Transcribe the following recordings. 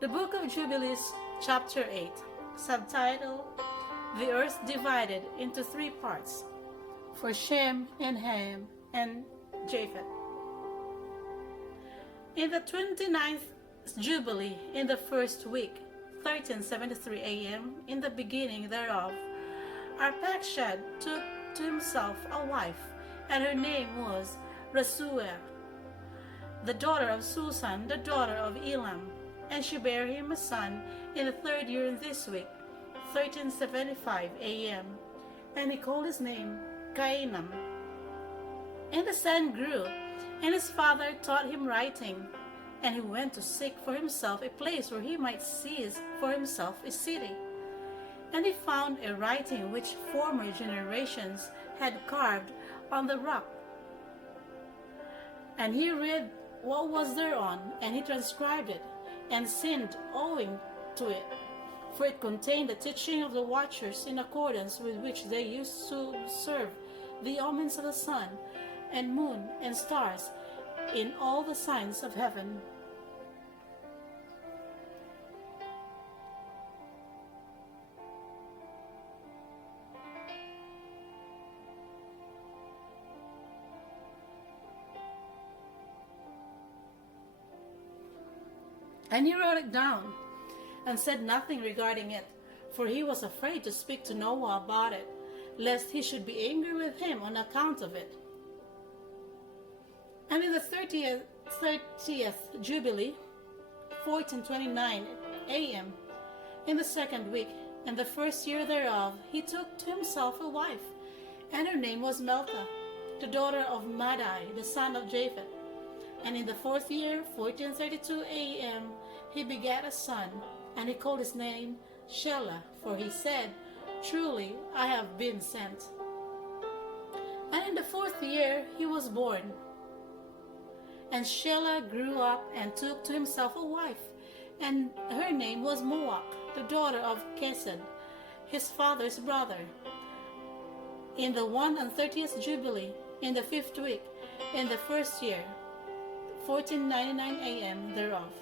The Book of Jubilees, Chapter 8, subtitle, The Earth Divided into Three Parts, for Shem and Ham and Japheth. In the 29th Jubilee, in the first week, 1373 a.m., in the beginning thereof, Arpachshad took to himself a wife, and her name was Rasuel, the daughter of Susan, the daughter of Elam. And she bare him a son in the third year in this week, 1375 a.m. And he called his name Cainam. And the son grew, and his father taught him writing. And he went to seek for himself a place where he might seize for himself a city. And he found a writing which former generations had carved on the rock. And he read what was thereon, and he transcribed it, and sinned owing to it, for it contained the teaching of the watchers in accordance with which they used to serve the omens of the sun and moon and stars in all the signs of heaven. And he wrote it down, and said nothing regarding it, for he was afraid to speak to Noah about it, lest he should be angry with him on account of it. And in the 30th Jubilee, 1429 a.m., in the second week, in the first year thereof, he took to himself a wife, and her name was Melka, the daughter of Madai, the son of Japheth. And in the fourth year, 1432 a.m., he begat a son, and he called his name Shelah, for he said, Truly I have been sent. And in the fourth year he was born. And Shelah grew up and took to himself a wife, and her name was Moach, the daughter of Kesed, his father's brother. In the 31st Jubilee, in the fifth week, in the first year, 1499 a.m. thereof.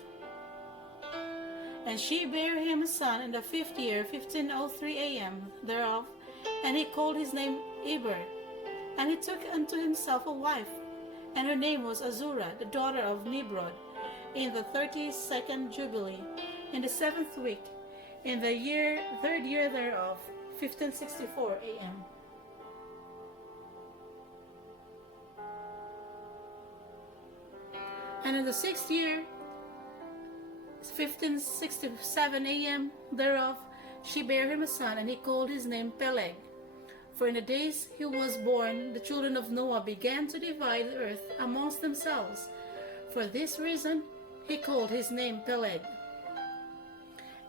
And she bare him a son in the fifth year, 1503 a.m. thereof, and he called his name Eber. And he took unto himself a wife, and her name was Azura, the daughter of Nimrod, in the 32nd Jubilee, in the seventh week, in the third year thereof, 1564 a.m. And in the sixth year, 1567 a.m. thereof, she bare him a son, and he called his name Peleg. For in the days he was born, the children of Noah began to divide the earth amongst themselves. For this reason he called his name Peleg.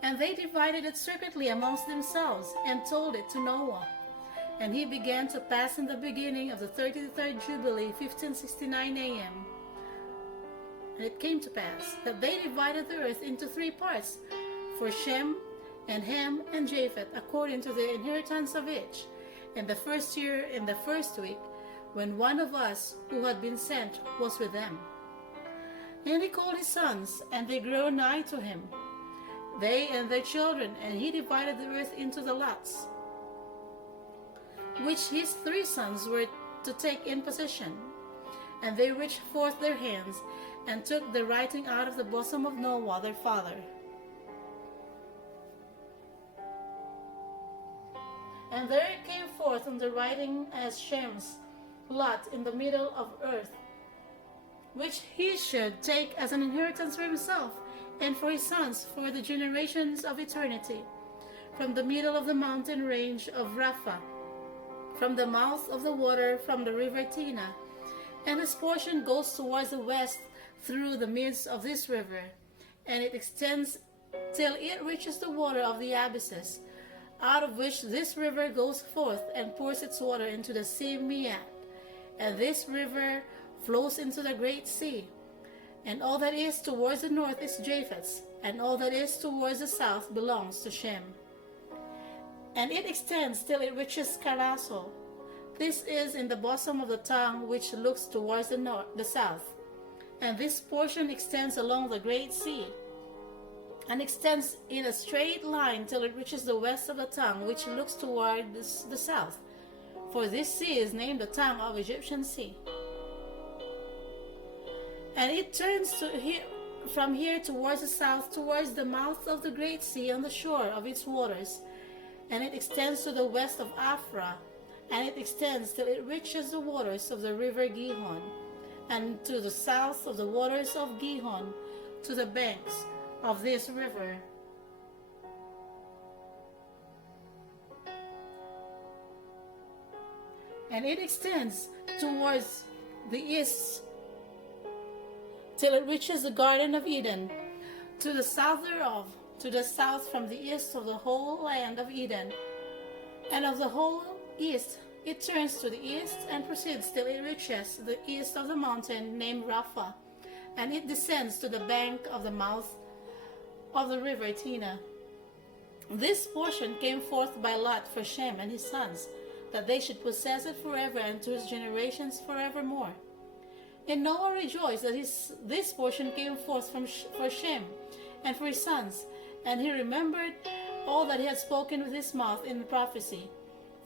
And they divided it secretly amongst themselves, and told it to Noah. And he began to pass in the beginning of the 33rd Jubilee, 1569 a.m. And it came to pass that they divided the earth into three parts, for Shem and Ham and Japheth, according to the inheritance of each, in the first year, in the first week, when one of us who had been sent was with them. And he called his sons, and they grew nigh to him, they and their children, and he divided the earth into the lots, which his three sons were to take in possession. And they reached forth their hands, and took the writing out of the bosom of Noah their father. And there came forth on the writing as Shem's lot in the middle of earth, which he should take as an inheritance for himself, and for his sons for the generations of eternity, from the middle of the mountain range of Rapha, from the mouth of the water, from the river Tina. And this portion goes towards the west through the midst of this river, and it extends till it reaches the water of the abysses, out of which this river goes forth and pours its water into the sea Miat. And this river flows into the great sea. And all that is towards the north is Japheth's, and all that is towards the south belongs to Shem. And it extends till it reaches Carasso. This is in the bosom of the tongue which looks towards the south. And this portion extends along the great sea, and extends in a straight line till it reaches the west of the tongue, which looks toward the south. For this sea is named the tongue of Egyptian Sea. And it turns from here towards the south, towards the mouth of the great sea on the shore of its waters. And it extends to the west of Afra, and it extends till it reaches the waters of the river Gihon, and to the south of the waters of Gihon, to the banks of this river. And it extends towards the east till it reaches the Garden of Eden, to the south thereof, to the south from the east of the whole land of Eden. And of the whole east it turns to the east and proceeds till it reaches the east of the mountain named Rapha, and it descends to the bank of the mouth of the river Tina. This portion came forth by lot for Shem and his sons, that they should possess it forever, and to his generations forevermore. And Noah rejoiced that this portion came forth for Shem and for his sons, and he remembered all that he had spoken with his mouth in prophecy.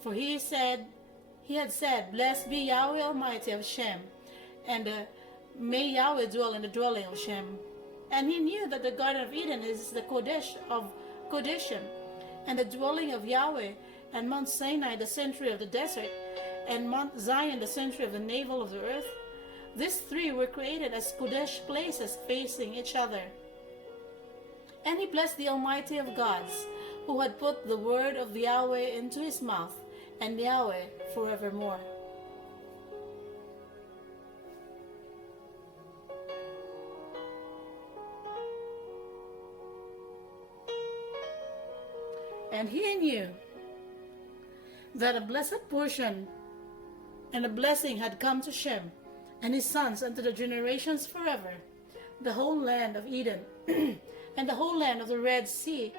For he had said, Blessed be Yahweh Almighty of Shem, and may Yahweh dwell in the dwelling of Shem. And he knew that the Garden of Eden is the Kodesh of Kodeshim, and the dwelling of Yahweh, and Mount Sinai the sanctuary of the desert, and Mount Zion the sanctuary of the navel of the earth. These three were created as Kodesh places facing each other. And he blessed the Almighty of gods, who had put the word of Yahweh into his mouth, and Yahweh forevermore. And he knew that a blessed portion and a blessing had come to Shem and his sons unto the generations forever, the whole land of Eden, and the whole land of the Red Sea,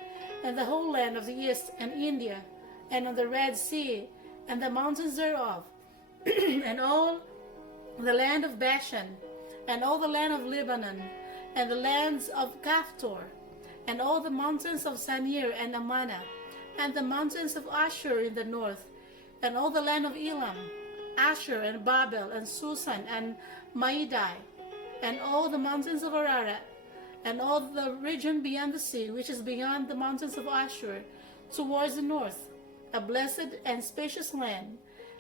and the whole land of the east and India, and on the Red Sea, and the mountains thereof, and all the land of Bashan, and all the land of Lebanon, and the lands of Caphtor, and all the mountains of Sanir and Amana, and the mountains of Ashur in the north, and all the land of Elam, Ashur and Babel and Susan and Maidai, and all the mountains of Ararat, and all the region beyond the sea, which is beyond the mountains of Ashur, towards the north, a blessed and spacious land,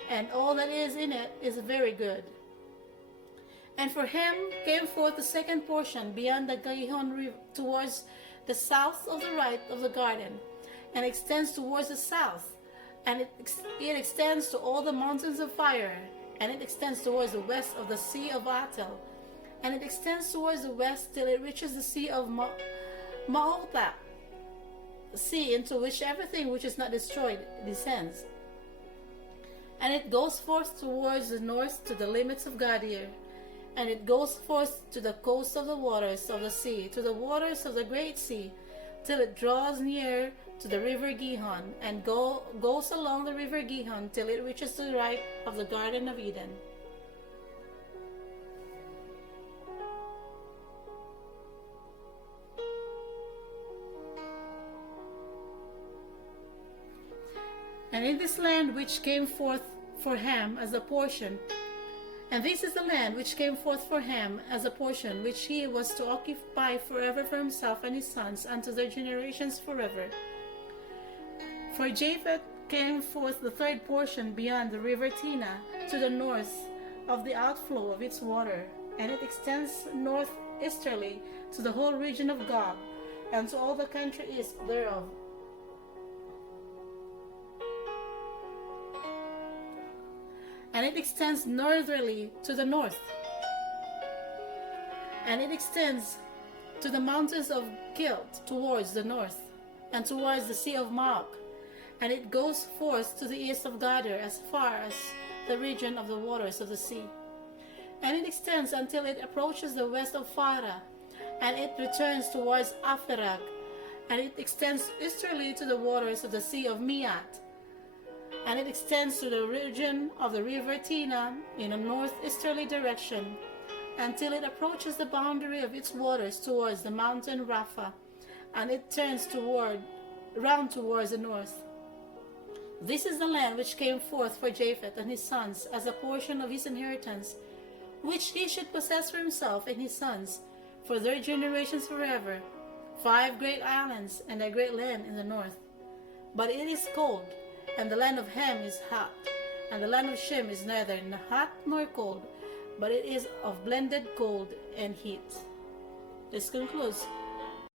and all that is in it is very good. And for him came forth the second portion beyond the Gihon river, towards the south of the right of the garden, and extends towards the south, and it extends to all the mountains of fire, and it extends towards the west of the sea of Atel, and it extends towards the west till it reaches the sea of Ma'ota, sea into which everything which is not destroyed descends. And it goes forth towards the north to the limits of Gadir, and it goes forth to the coast of the waters of the sea, to the waters of the great sea, till it draws near to the river Gihon, and goes along the river Gihon till it reaches to the right of the Garden of Eden. And in this land which came forth for Ham as a portion, and this is the land which came forth for Ham as a portion, which he was to occupy forever for himself and his sons unto their generations forever. For Japheth came forth the third portion beyond the river Tina, to the north of the outflow of its water, and it extends northeasterly to the whole region of Gog, and to all the country east thereof. And it extends northerly to the north, and it extends to the mountains of Gilt towards the north, and towards the sea of Maok, and it goes forth to the east of Gader as far as the region of the waters of the sea. And it extends until it approaches the west of Farah, and it returns towards Aphirag, and it extends easterly to the waters of the sea of Miat, and it extends to the region of the river Tina in a northeasterly direction, until it approaches the boundary of its waters towards the mountain Rapha, and it turns round towards the north. This is the land which came forth for Japheth and his sons as a portion of his inheritance, which he should possess for himself and his sons, for their generations forever, 5 great islands and a great land in the north. But it is cold, and the land of Ham is hot, and the land of Shem is neither hot nor cold, but it is of blended cold and heat. This concludes